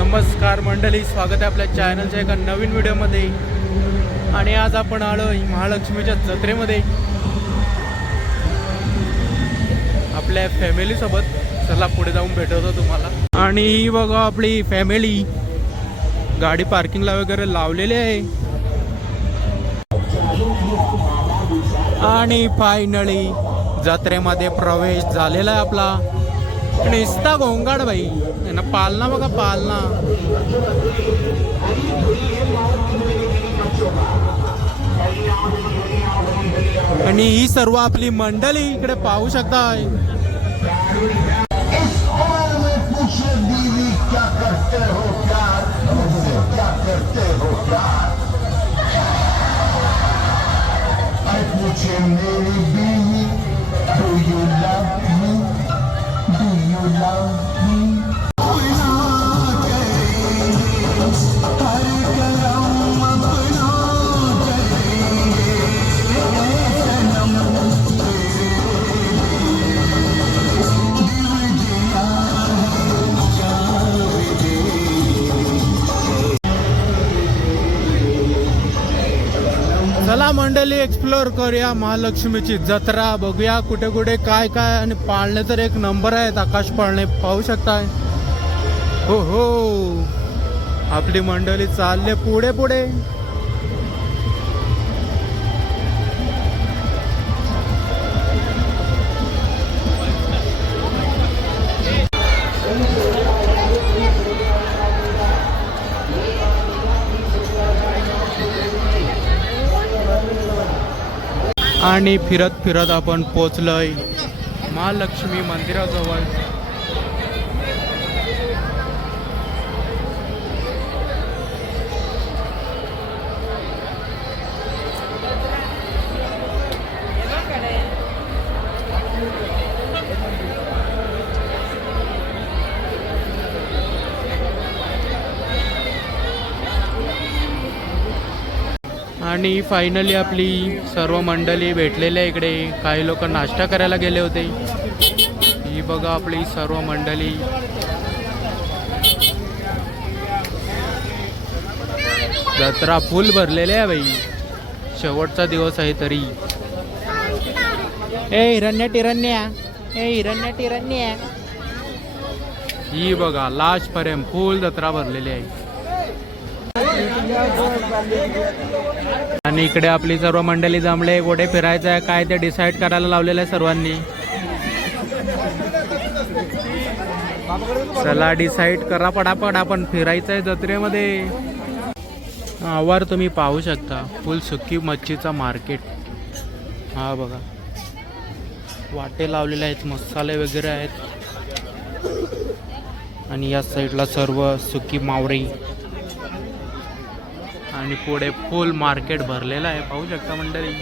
नमस्कार मंडळी स्वागत आहे आपल्या चॅनलच्या एका नवीन व्हिडिओमध्ये आणि आज आपण आलो महालक्ष्मीच्या जत्रेमध्ये. आपल्या फॅमिलीसोबत चला पुढे जाऊन भेटवतो तुम्हाला. आणि ही बघा आपली फॅमिली गाडी पार्किंगला वगैरे लावलेली आहे. आणि फायनली जत्रेमध्ये प्रवेश झालेला आहे आपला. निस्ता गोंगाड बाई ना पालना बघा पालना आणि ही सर्व आपली मंडळी इकडे पाहू शकता इस मंडळी करूया महालक्ष्मीची जत्रा. बघूया कुठे कुठे काय काय आणि पाळणे तर एक नंबर आहेत. आकाश पाळणे पाहू शकताय. हो हो. आपली मंडळी चालले पुढे पुढे. आणि फिरत फिरत आपण पोचलोय. महालक्ष्मी मंदिराजवळ. आणि फायनली आपली सर्व मंडळी भेटलेल्या इकडे. काही लोक नाश्ता करायला गेले होते. ही बघा आपली सर्व मंडळी. जत्रा फुल भरलेली आहे बाई. शेवटचा दिवस आहे तरी. ए हिरण्या टिरण्या. ए हिरण्या टिरण्या. ही बघा लास्ट पर्यंत फुल जत्रा भरलेली आहे. आणि इकडे आपली सर्व मंडळी जमले कुठे फिरायचं आहे काय ते डिसाईड करायला लावलेलं आहे सर्वांनी. चला डिसाईड करा पटापट आपण फिरायचं आहे जत्रेमध्ये. आवार वर तुम्ही पाहू शकता फुल सुकी मच्छीचा मार्केट. हा बघा. वाटे लावलेले आहेत मसाले वगैरे आहेत. आणि या साईडला सर्व सुकी मावरी आणि पुढे फुल मार्केट भरलेलं आहे. पाहू शकता मंडळी.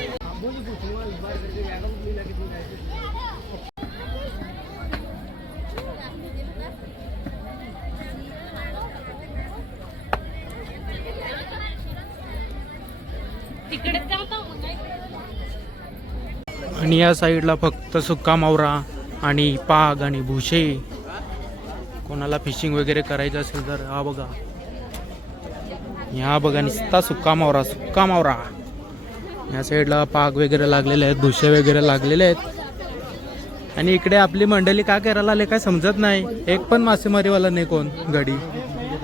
आणि या साईडला फक्त सुक्का मावरा आणि पाग आणि भुशे. कोणाला फिशिंग वगैरे करायचं असेल तर हा बघा. ह्या बघा निस्ता सुक्का मावरा सुक्का मावरा. या साईडला पाक वगैरे लागलेले आहेत धुसे वगैरे लागलेले आहेत. आणि इकडे आपली मंडळी काय करायला आले काय समजत नाही. एक पण मासेमारीवाला नाही कोण गडी.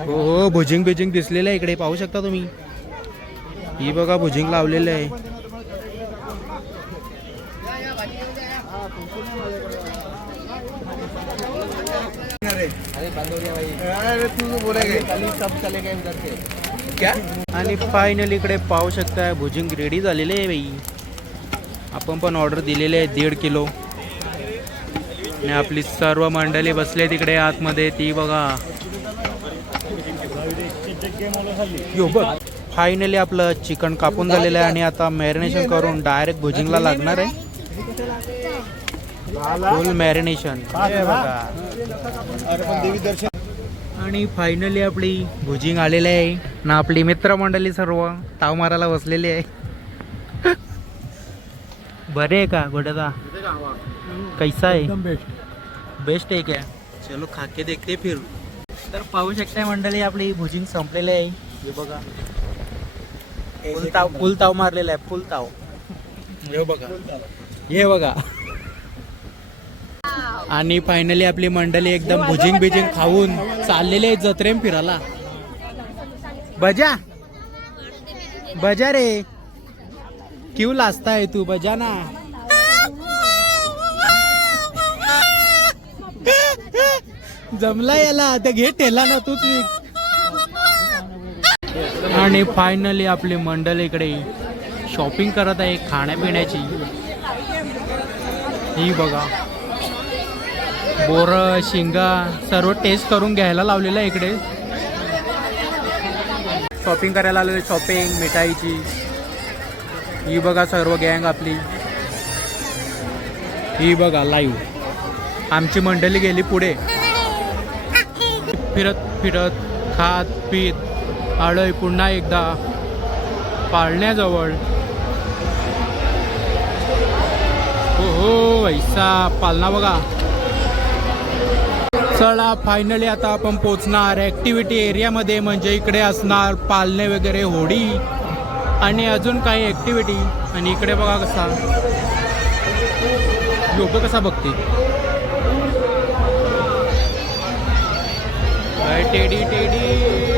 हो हो भुजिंग बिजिंग दिसलेलं आहे इकडे पाहू शकता तुम्ही. ही बघा भुजिंग लावलेलं आहे. आणि फायनल इकडे पाहू शकताय भुजिंग रेडी झालेले आहे बाई. आपण पण ऑर्डर दिलेली आहे दीड किलो. आणि आपली सर्व मंडळी बसले तिकडे आतमध्ये ती बघा. यो बघ. फायनली आपलं चिकन कापून झालेलं आहे आणि आता मॅरिनेशन करून डायरेक्ट भुजिंगला लागणार आहे. फुल मॅरिनेशन आणि फायनली आपली भुजिंग आलेली आहे. ना आपली मित्रमंडळी सर्व ताव मारायला बसलेली आहे. बरे आहे का गोड्याचा कैसा है एकदम बेस्ट बेस्ट है क्या चलो खा के देखते फिर. तर पाहू शकताय मंडळी आपली भुजिंग संपलेली आहे. हे बघा. फुल ताव फुल ताव मारलेला आहे फुल ताव. हे बघा. हे बघा. आणि फायनली आपली मंडळी एकदम भुजिंग बिजिंग खाऊन चाललेले आहेत जत्रेम फिरायला. बजा? बजा रे. क्यू लाजताय तू? बजा ना. जमला याला. आता घे ठेला ना तू विक आणि फायनली आपली मंडळ इकडे शॉपिंग करत आहे खाण्यापिण्याची. ही बघा. बोर शिंगा सर्व टेस्ट करून घ्यायला लावलेलं आहे इकडे. शॉपिंग करायला आलेलं शॉपिंग मिठाईची. ही बघा सर्व गँग आपली. ही बघा लाईव्ह आमची मंडळी गेली पुढे. फिरत फिरत खात पीत आळय पुन्हा एकदा. पाळण्याजवळ. हो हो वैसा पालना बघा. चला फायनली आता आपण पोचणार ॲक्टिव्हिटी एरियामध्ये म्हणजे इकडे असणार पालणे वगैरे होडी आणि अजून काही ॲक्टिव्हिटी आणि इकडे बघा कसा. लोक कसा बघते टेडी टेडी.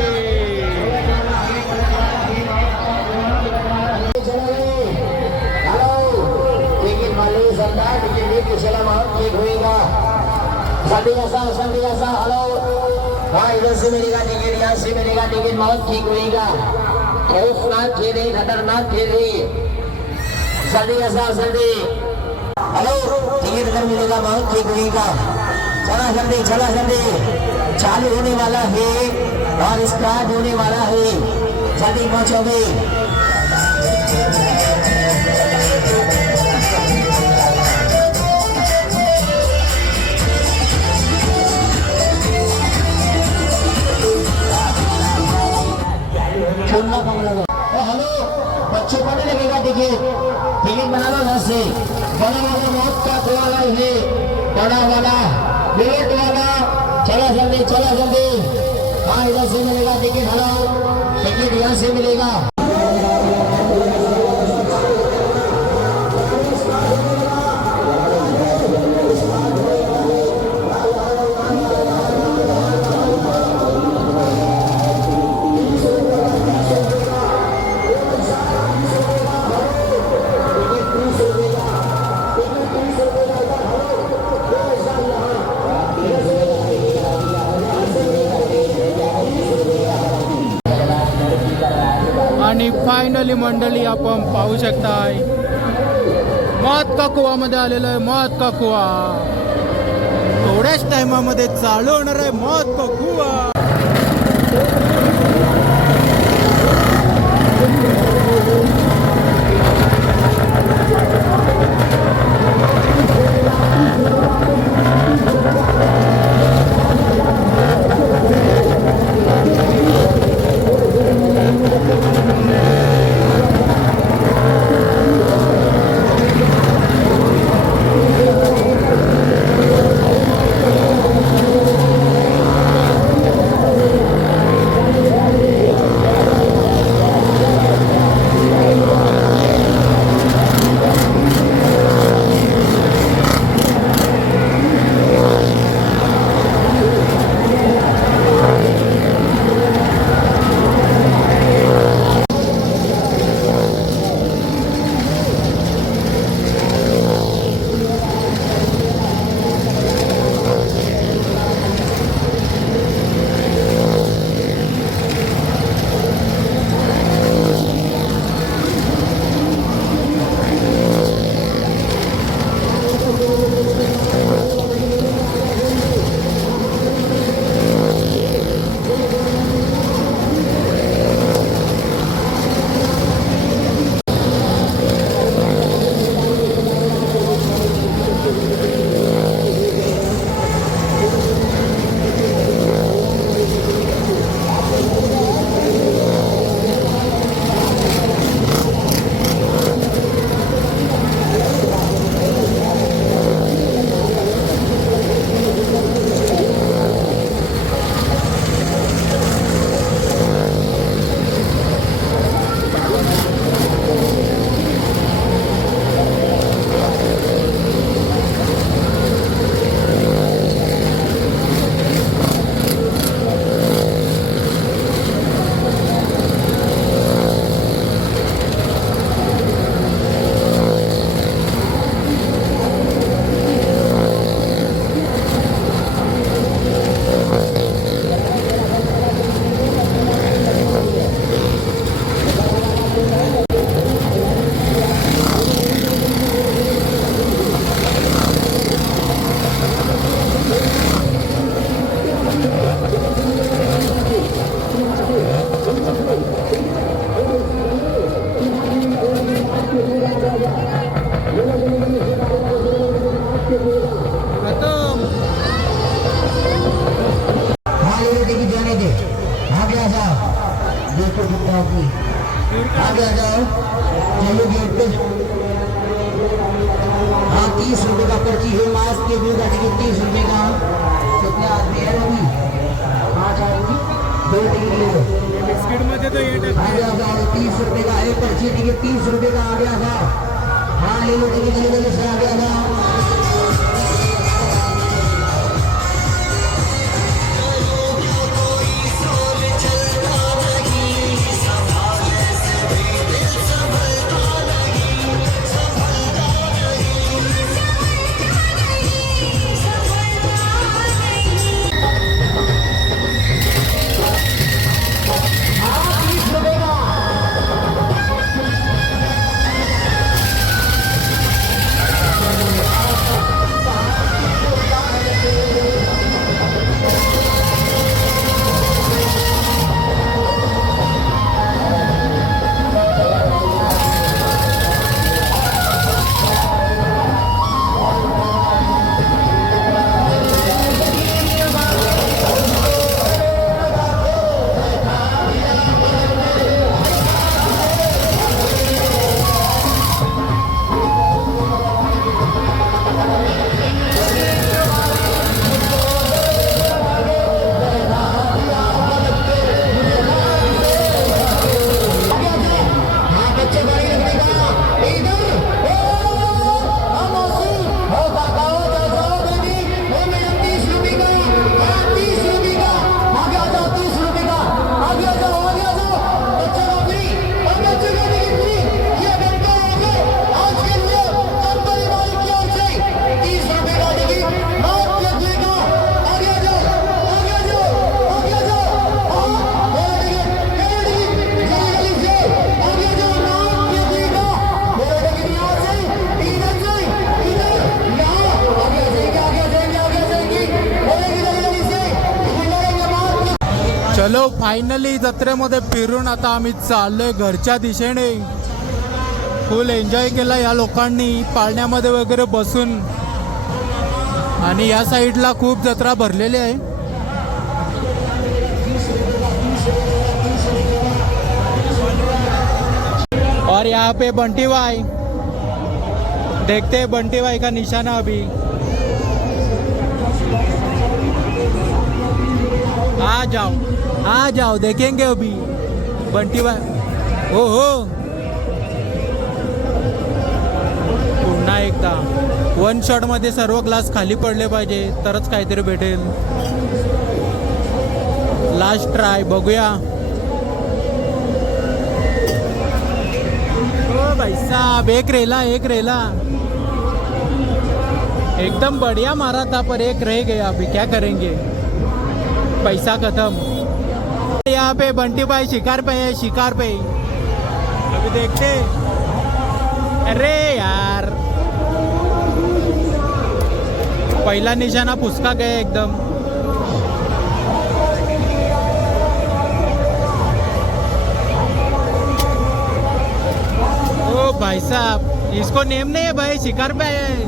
टिकट माले सरकार टिकट लेके हेलो हाँ इधर से मिलेगा टिकट यहाँ से मिलेगा टिकट माहौल ठीक होएगा खौफनाक खेल है खतरनाक खेल है संडे जैसा हेलो टिकट इधर मिलेगा माहौल ठीक होएगा चला संडे चला संडे चालू होने वाला है और स्टार्ट होने वाला है जल्दी पहुंचोगे छोड़ना कम लगा तो हेलो। बच्चे को नहीं लगेगा टिकट टिकट बना लो घर से। बड़ा वाला मौत का कुआ है बड़ा वाला। बेट वाला। चला जल्दी चला जल्दी। हाँ इधर से मिलेगा, देखिए हेलो टिकट यहाँ से मिलेगा। आलेली मंडळी आपण पाहू शकताय. मौत का कुवामध्ये आलेलं आहे? मौत का कुवा? थोड्याच टायमामध्ये चालू होणार आहे मौत का कुवा? का कितने आदमी है अभी पाँच आदमी दो टिकट ले तीस रुपए का है पर्ची टिकट तीस रुपए का आ गया था हाँ ले लो टिकट ले लो आ गया था फायनली जत्रेमध्ये फिरून आता आम्ही चाललोय घरच्या दिशेने. फुल एन्जॉय केला या लोकांनी पाळण्यामध्ये वगैरे बसून. आणि या साईडला खूप जत्रा भरलेली आहे. और यहाँ पे बंटी भाई. देखते हैं बंटी भाई का निशाना अभी. आ जाओ. आ जाओ देखेंगे अभी। बंटी भाई हो हो पुन्हा एकदा. वन शॉटमध्ये सर्व ग्लास खाली पडले पाहिजे तरच काहीतरी भेटेल. लास्ट ट्राय बघूया. ओ भाई साहब एक रेला एक रेला. एकदम बढ़िया मारा था पर एक रह गया अभी क्या करेंगे? पैसा खत्म. यहाँ पे बंटी भाई शिकार पे है, शिकार पे अभी देखते अरे यार। पहला निशाना फुसका गया एकदम। ओ भाई साहब, इसको नेम नहीं है भाई, शिकार पे है।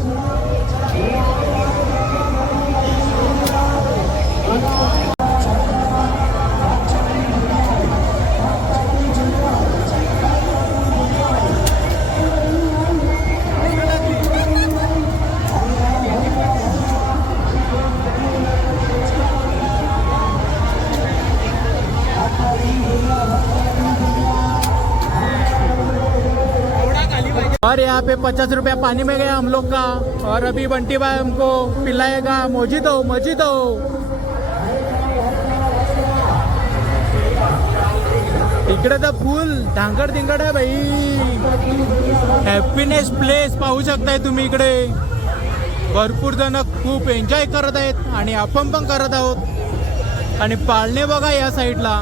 और यहाँ पे पचास रुपया पानी में गया हम लोग का। और अभी बंटी भाई हमको पिलाएगा। मोजी दो मोजी दो। इकडे तर फुल धांगड धिंगड आहे भाई। हॅपीनेस प्लेस पाहू शकताय तुम्ही इकडे। भरपूर जण खूप एन्जॉय करत आहेत आणि आपण पण करत आहोत. आणि पाळणे बघा या साईडला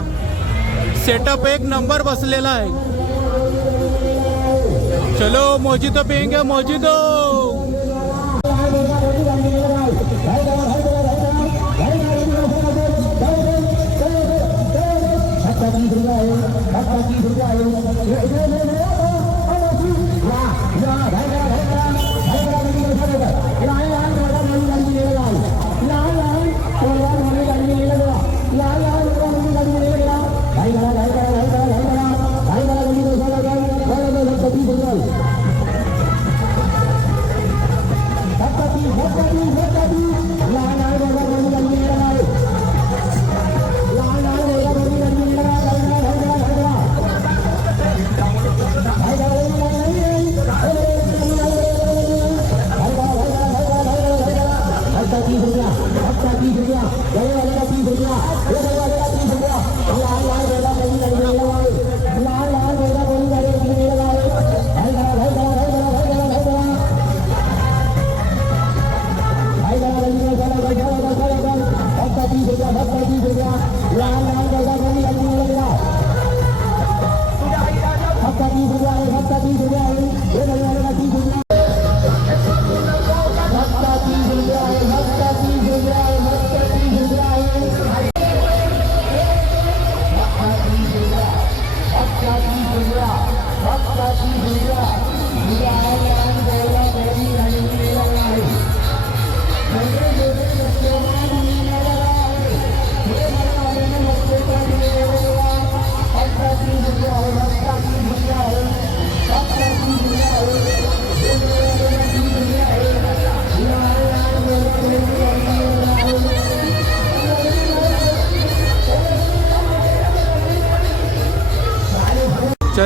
सेटअप एक नंबर बसलेला आहे. चलो मोजितो पियेंगे मोजितो भाई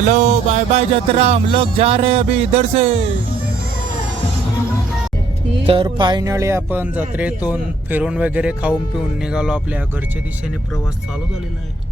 चलो बाय बाय जत्रा हम लोग जा रहे अभी इधर से. तर फायनली आपण जत्रेतून फिरून वगैरे खाऊन पिऊन निघालो. आपल्या घरच्या दिशेने प्रवास चालू झालेला आहे.